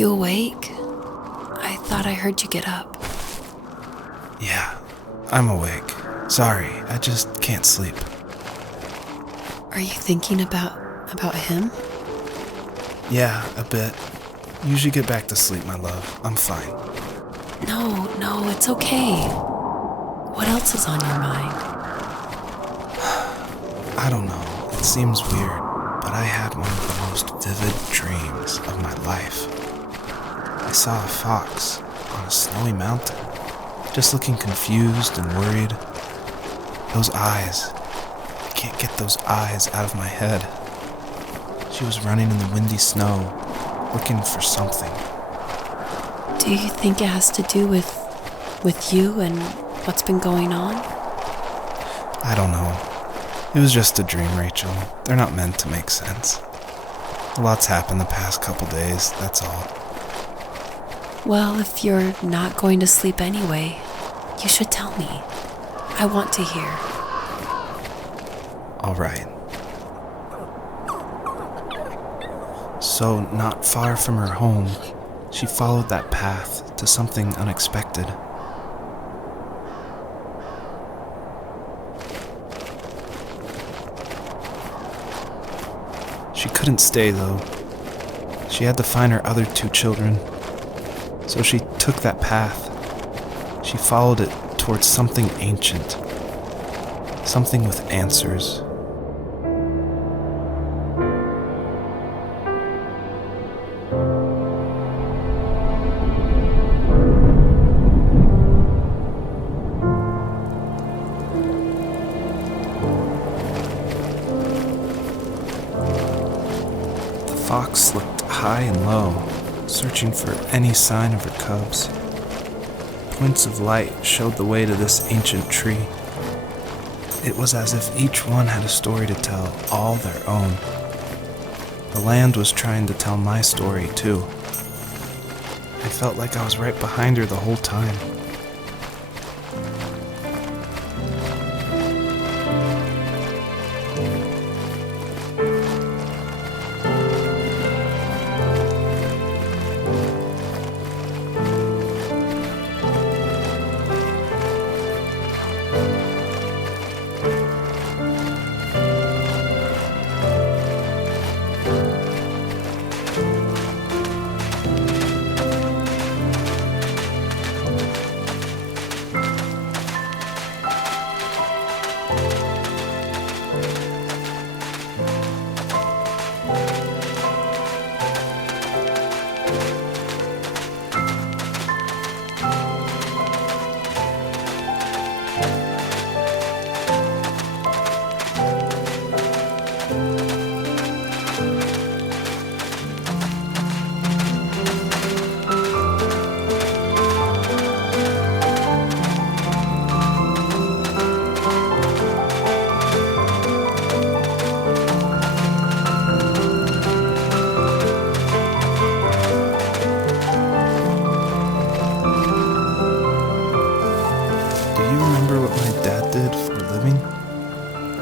you awake? I thought I heard you get up. Yeah, I'm awake. Sorry, I just can't sleep. Are you thinking about him? Yeah, a bit. Usually get back to sleep, my love. I'm fine. No, it's okay. What else is on your mind? I don't know. It seems weird, but I had one of the most vivid dreams of my life. I saw a fox on a snowy mountain, just looking confused and worried. Those eyes. I can't get those eyes out of my head. She was running in the windy snow, looking for something. Do you think it has to do with you and what's been going on? I don't know. It was just a dream, Rachel. They're not meant to make sense. A lot's happened the past couple days, that's all. Well, if you're not going to sleep anyway, you should tell me. I want to hear. All right. So, not far from her home, she followed that path to something unexpected. She couldn't stay, though. She had to find her other 2 children. So she took that path. She followed it towards something ancient. Something with answers. The fox looked high and low, searching for any sign of her cubs. Points of light showed the way to this ancient tree. It was as if each one had a story to tell, all their own. The land was trying to tell my story, too. I felt like I was right behind her the whole time.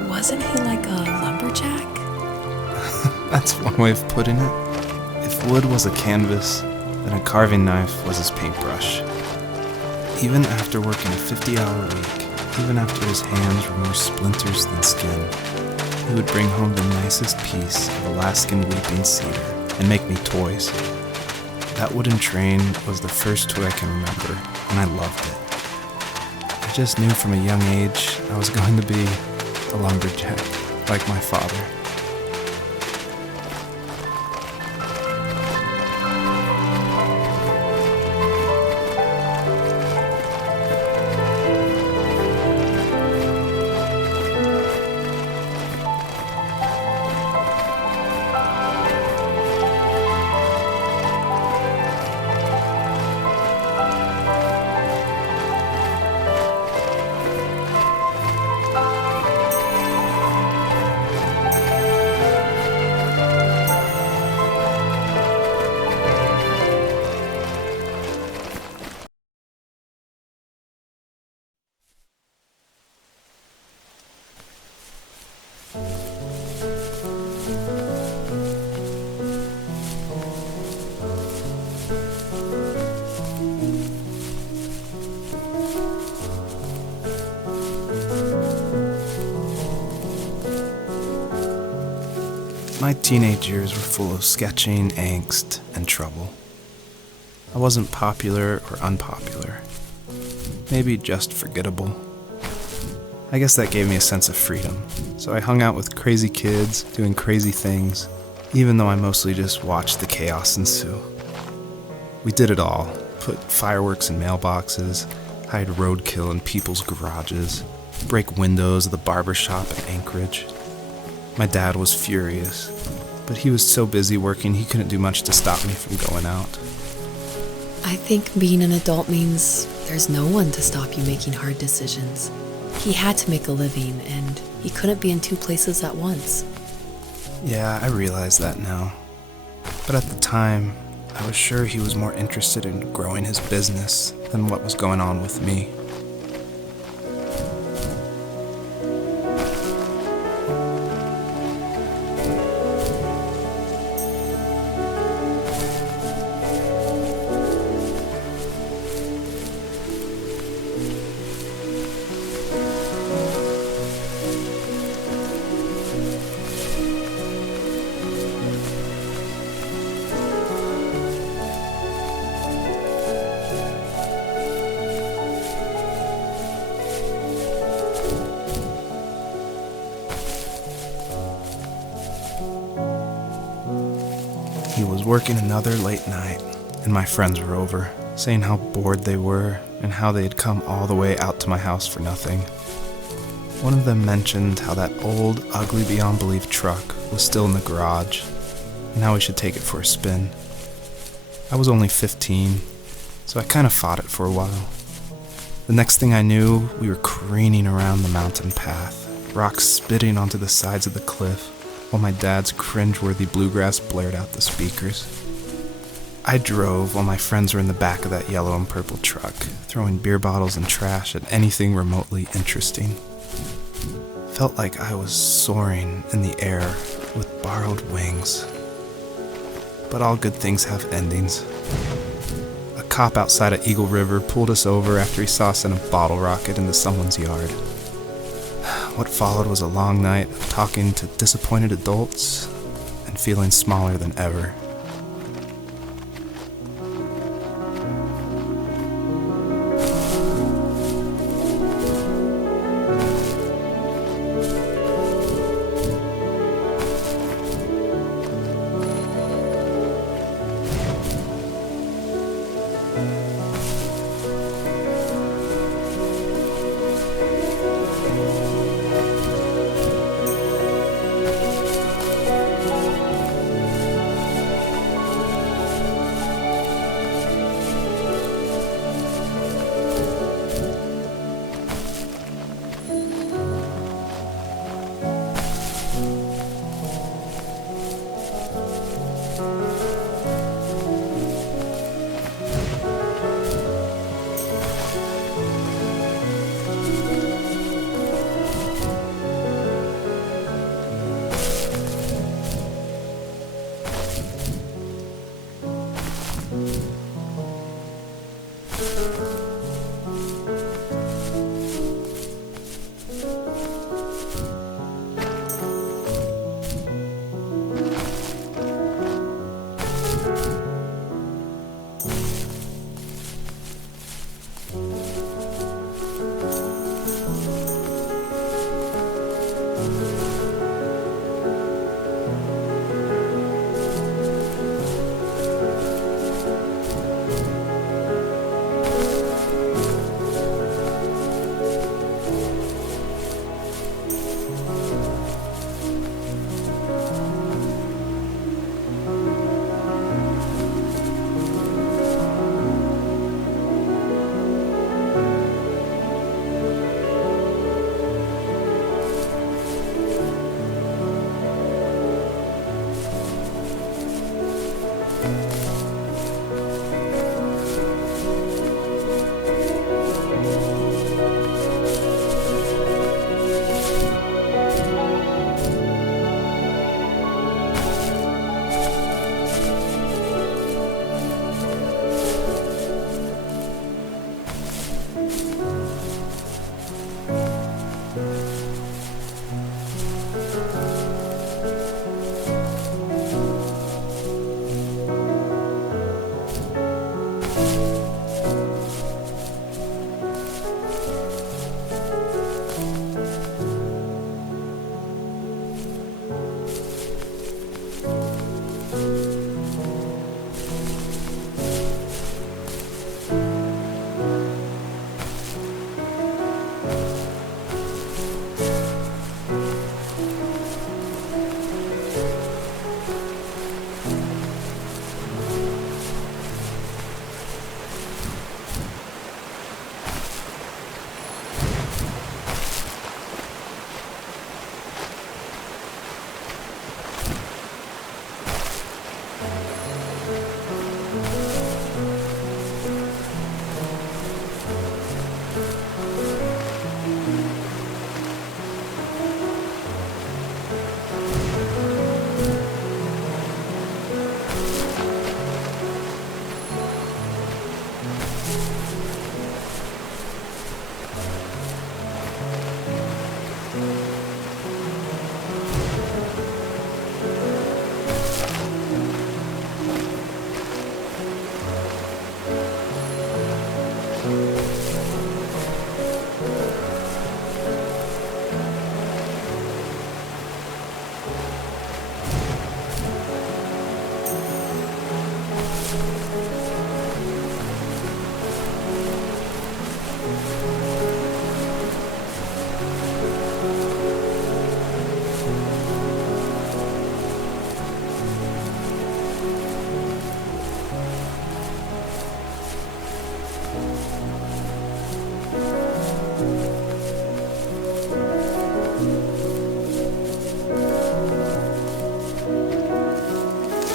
Wasn't he like a lumberjack? That's one way of putting it. If wood was a canvas, then a carving knife was his paintbrush. Even after working a 50-hour week, even after his hands were more splinters than skin, he would bring home the nicest piece of Alaskan weeping cedar and make me toys. That wooden train was the first toy I can remember, and I loved it. I just knew from a young age I was going to be a lumberjack, like my father. My teenage years were full of sketching, angst, and trouble. I wasn't popular or unpopular. Maybe just forgettable. I guess that gave me a sense of freedom, so I hung out with crazy kids, doing crazy things, even though I mostly just watched the chaos ensue. We did it all. Put fireworks in mailboxes, hide roadkill in people's garages, break windows of the barber shop in Anchorage. My dad was furious, but he was so busy working he couldn't do much to stop me from going out. I think being an adult means there's no one to stop you making hard decisions. He had to make a living, and he couldn't be in two places at once. Yeah, I realize that now. But at the time, I was sure he was more interested in growing his business than what was going on with me. He was working another late night, and my friends were over, saying how bored they were and how they had come all the way out to my house for nothing. One of them mentioned how that old, ugly beyond belief truck was still in the garage, and how we should take it for a spin. I was only 15, so I kind of fought it for a while. The next thing I knew, we were careening around the mountain path, rocks spitting onto the sides of the cliff, while my dad's cringeworthy bluegrass blared out the speakers. I drove while my friends were in the back of that yellow and purple truck, throwing beer bottles and trash at anything remotely interesting. Felt like I was soaring in the air with borrowed wings. But all good things have endings. A cop outside of Eagle River pulled us over after he saw us in a bottle rocket into someone's yard. What followed was a long night of talking to disappointed adults and feeling smaller than ever.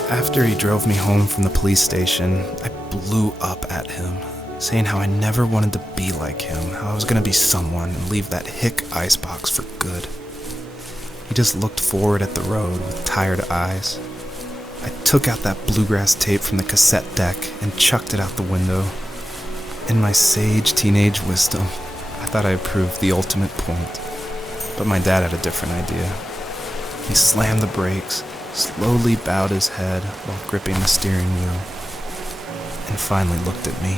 After he drove me home from the police station, I blew up at him, saying how I never wanted to be like him, how I was going to be someone and leave that hick icebox for good. He just looked forward at the road with tired eyes. I took out that bluegrass tape from the cassette deck and chucked it out the window. In my sage teenage wisdom, I thought I had proved the ultimate point. But my dad had a different idea. He slammed the brakes, slowly bowed his head while gripping the steering wheel, and finally looked at me.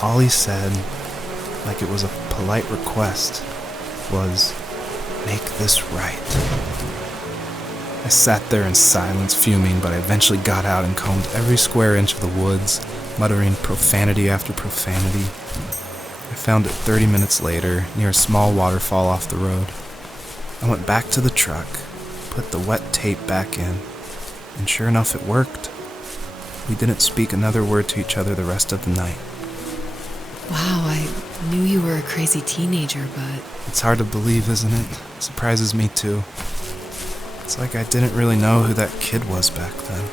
All he said, like it was a polite request, was, "Make this right." I sat there in silence, fuming, but I eventually got out and combed every square inch of the woods, muttering profanity after profanity. I found it 30 minutes later, near a small waterfall off the road. I went back to the truck, put the wet tape back in, and sure enough, it worked. We didn't speak another word to each other the rest of the night. Wow, I knew you were a crazy teenager, but... It's hard to believe, isn't it? It surprises me too. It's like I didn't really know who that kid was back then.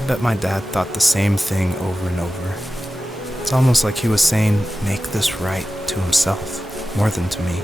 I bet my dad thought the same thing over and over. It's almost like he was saying, "Make this right," to himself, more than to me.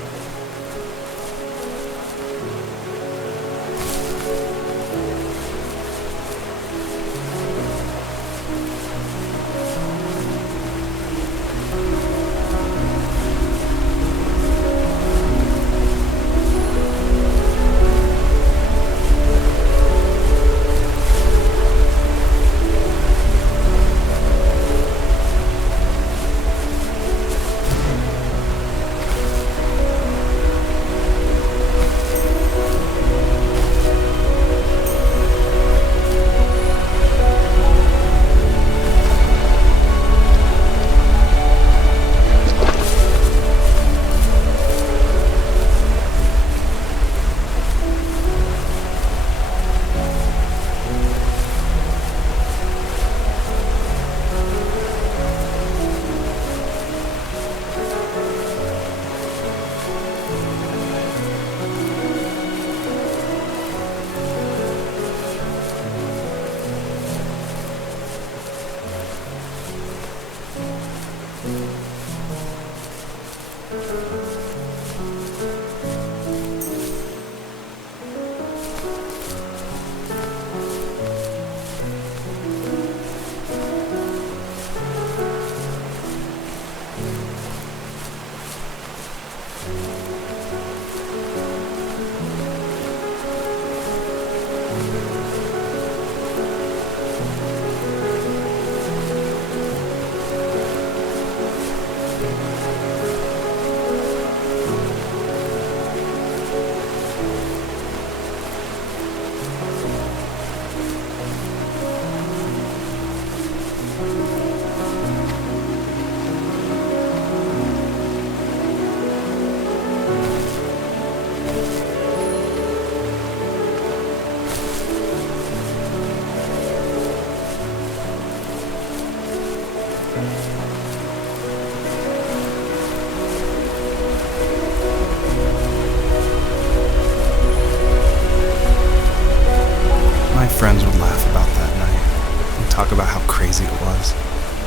Friends would laugh about that night and talk about how crazy it was,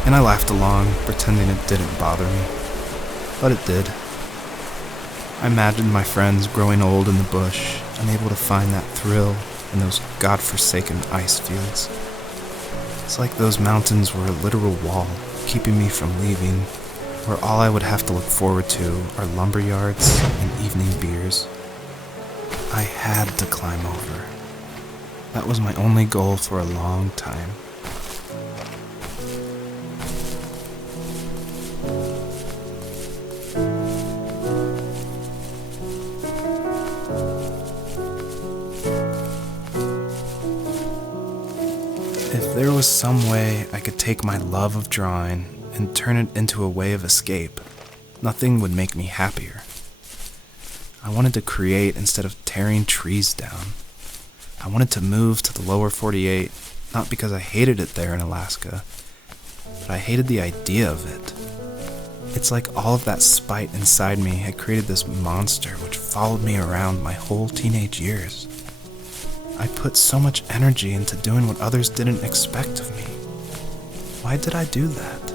and I laughed along, pretending it didn't bother me. But it did. I imagined my friends growing old in the bush, unable to find that thrill in those godforsaken ice fields. It's like those mountains were a literal wall, keeping me from leaving, where all I would have to look forward to are lumber yards and evening beers. I had to climb over. That was my only goal for a long time. was some way I could take my love of drawing and turn it into a way of escape, nothing would make me happier. I wanted to create instead of tearing trees down. I wanted to move to the lower 48, not because I hated it there in Alaska, but I hated the idea of it. It's like all of that spite inside me had created this monster which followed me around my whole teenage years. I put so much energy into doing what others didn't expect of me. Why did I do that?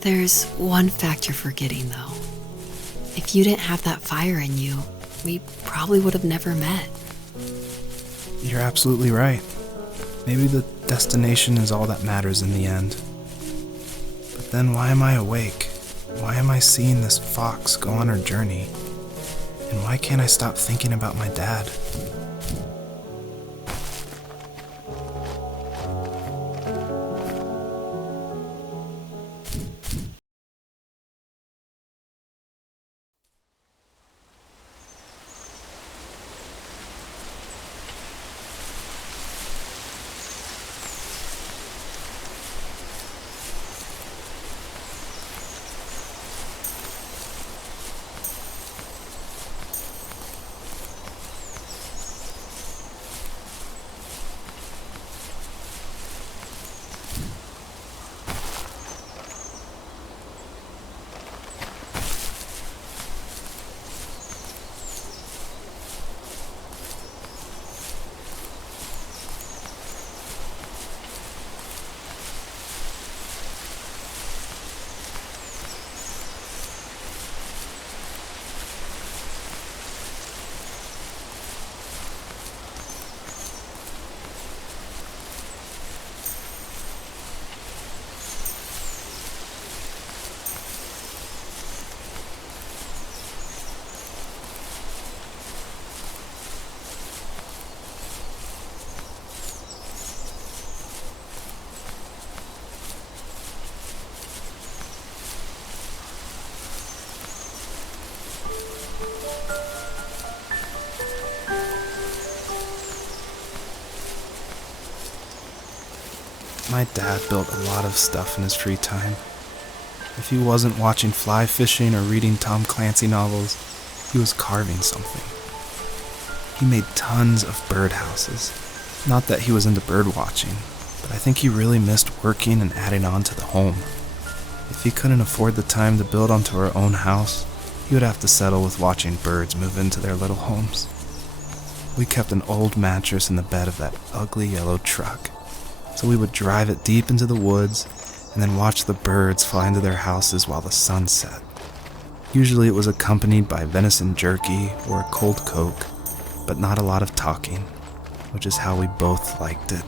There's one fact you're forgetting, though. If you didn't have that fire in you, we probably would have never met. You're absolutely right. Maybe the destination is all that matters in the end. But then why am I awake? Why am I seeing this fox go on her journey? And why can't I stop thinking about my dad? My dad built a lot of stuff in his free time. If he wasn't watching fly fishing or reading Tom Clancy novels, he was carving something. He made tons of birdhouses. Not that he was into bird watching, but I think he really missed working and adding on to the home. If he couldn't afford the time to build onto our own house, he would have to settle with watching birds move into their little homes. We kept an old mattress in the bed of that ugly yellow truck, so we would drive it deep into the woods and then watch the birds fly into their houses while the sun set. Usually it was accompanied by venison jerky or a cold Coke, but not a lot of talking, which is how we both liked it.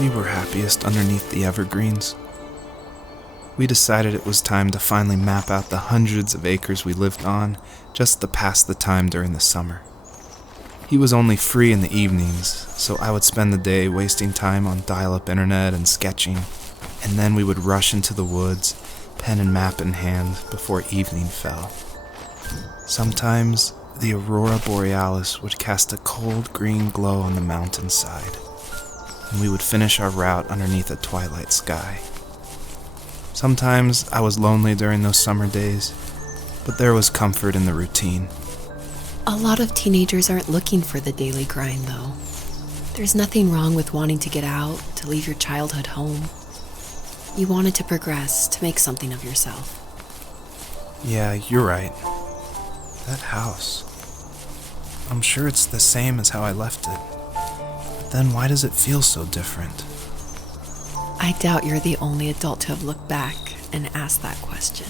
We were happiest underneath the evergreens. We decided it was time to finally map out the hundreds of acres we lived on just to pass the time during the summer. He was only free in the evenings, so I would spend the day wasting time on dial-up internet and sketching, and then we would rush into the woods, pen and map in hand, before evening fell. Sometimes, the aurora borealis would cast a cold green glow on the mountainside, and we would finish our route underneath a twilight sky. Sometimes I was lonely during those summer days, but there was comfort in the routine. A lot of teenagers aren't looking for the daily grind, though. There's nothing wrong with wanting to get out, to leave your childhood home. You wanted to progress, to make something of yourself. Yeah, you're right. That house. I'm sure it's the same as how I left it. But then why does it feel so different? I doubt you're the only adult to have looked back and asked that question.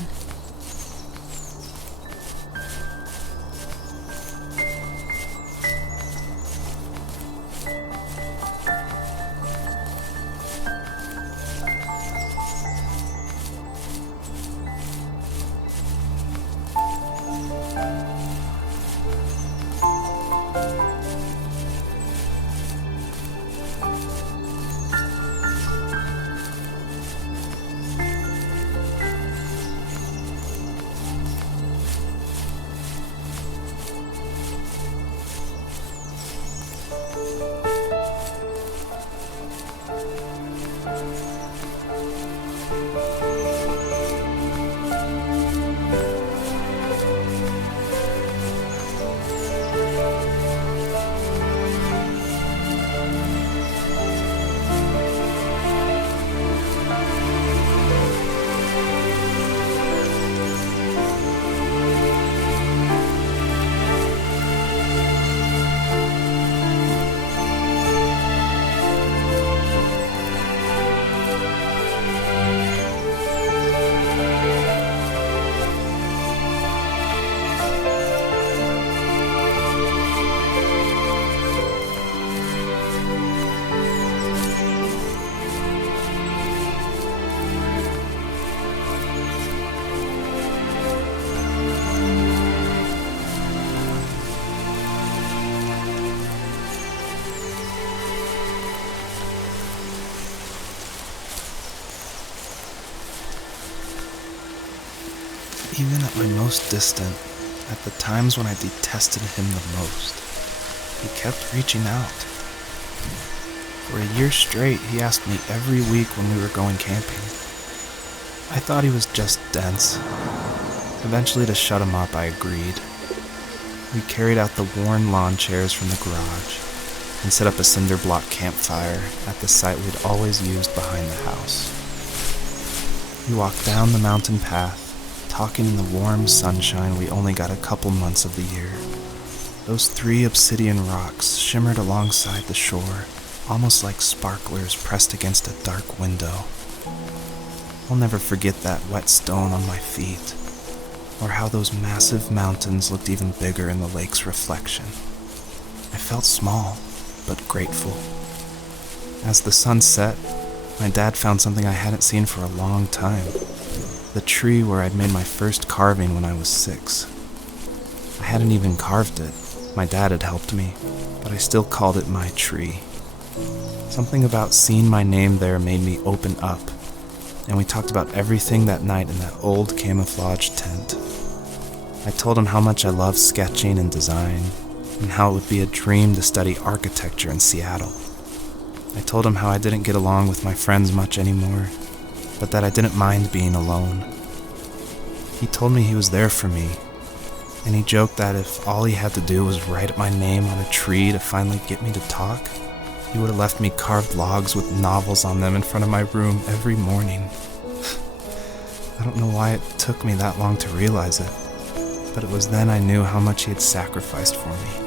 Even at my most distant, at the times when I detested him the most, he kept reaching out. For a year straight, he asked me every week when we were going camping. I thought he was just dense. Eventually, to shut him up, I agreed. We carried out the worn lawn chairs from the garage and set up a cinder block campfire at the site we'd always used behind the house. We walked down the mountain path, talking in the warm sunshine we only got a couple months of the year. Those 3 obsidian rocks shimmered alongside the shore, almost like sparklers pressed against a dark window. I'll never forget that wet stone on my feet, or how those massive mountains looked even bigger in the lake's reflection. I felt small, but grateful. As the sun set, my dad found something I hadn't seen for a long time. The tree where I'd made my first carving when I was 6. I hadn't even carved it. My dad had helped me, but I still called it my tree. Something about seeing my name there made me open up, and we talked about everything that night in that old camouflage tent. I told him how much I loved sketching and design, and how it would be a dream to study architecture in Seattle. I told him how I didn't get along with my friends much anymore, but that I didn't mind being alone. He told me he was there for me, and he joked that if all he had to do was write my name on a tree to finally get me to talk, he would have left me carved logs with novels on them in front of my room every morning. I don't know why it took me that long to realize it, but it was then I knew how much he had sacrificed for me.